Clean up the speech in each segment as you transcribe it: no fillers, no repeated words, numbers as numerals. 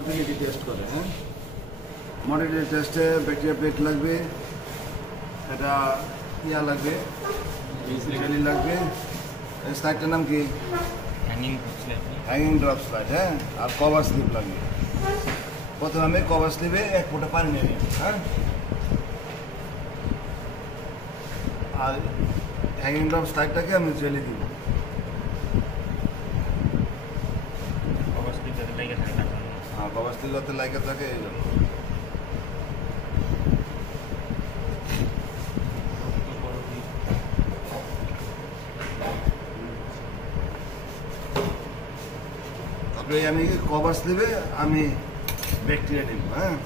Motility test করে। হ্যাঁ, motility টেস্টে ব্যাকটেরিয়া প্লেট লাগবে, এটা ইয়া লাগবে, জেলি লাগবে। এই স্লাইডটার নাম কি? Hanging drop slide. হ্যাঁ, আর কভার স্লিপ লাগবে। প্রথমে আমি কভার স্লিপে 1 ফোঁটা পানি নিয়ে নিই। হ্যাঁ, আর হ্যাঙ্গিং ড্রপ স্লাইডটাকে আমি জেলি দিব। হ্যাঁ, কভার স্লিপ যাতে লাগে থাকে এই জন্য। তারপরে আমি কভার স্লিপে আমি ব্যাকটেরিয়া দিব। হ্যাঁ,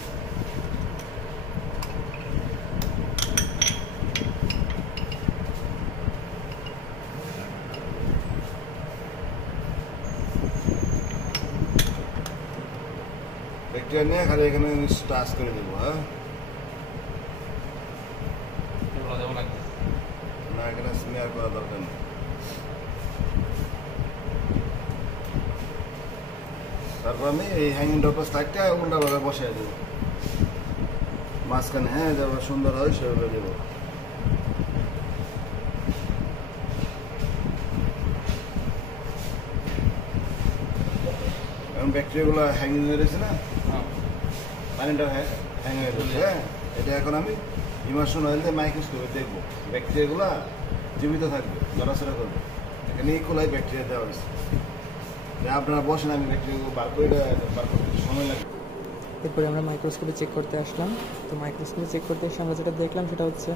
ব্যাকটেরিয়া নিয়ে খালি এখানে টাচ করে দেবো। হ্যাঁ, না এখানে স্মেয়ার করা দরকার নেই। তারপর আমি এই হ্যাঙ্গিং ড্রপের স্লাইডটা উল্টাভাবে বসাই দেবো মাঝখানে। হ্যাঁ, যাতে সুন্দর হয় সেভাবে দেবো। এখন ব্যাকটেরিয়াগুলো হ্যাঙ্গিং হয়ে রয়েছে না, পানিটা হ্যাং হয়ে রয়েছে। হ্যাঁ, এটা এখন আমি ইমার্শন অয়েল দিয়ে মাইক্রোস্কোপে দেখবো ব্যাকটেরিয়াগুলো জীবিত থাকবে, নড়াচড়া করবে। এখানে ইকোলাই ব্যাকটেরিয়া দেওয়া হয়েছে। আপনারা বসেন, আমি ব্যাকটেরিয়াগুলো বার করতে সময় লাগে। এরপরে আমরা মাইক্রোস্কোপে চেক করতে আসলাম। তো মাইক্রোস্কোপে চেক করতে এসে আমরা যেটা দেখলাম সেটা হচ্ছে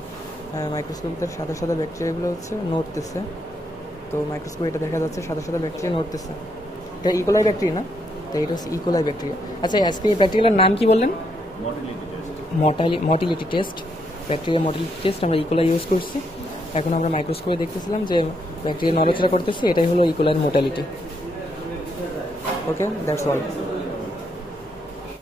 মাইক্রোস্কোপের সাদা সাদা ব্যাকটেরিয়াগুলো হচ্ছে নড়তেছে। তো মাইক্রোস্কোপে এটা দেখা যাচ্ছে সাদা সাদা ব্যাকটেরিয়া নড়তেছে। এটা ইকোলাই ব্যাকটেরিয়া না? তো এটা হচ্ছে ইকোলাই ব্যাকটেরিয়া। আচ্ছা, আজকে এই ব্যাকটেরিয়ার নাম কি বললেন? Motility test. Bacteria motility test আমরা ইকোলাই ইউজ করছি। এখন আমরা মাইক্রোস্কোপে দেখতেছিলাম যে ব্যাকটেরিয়া নড়াচড়া করতেছে, এটাই হলো ইকোলাইয়ের মোটালিটি। Okay, that's all.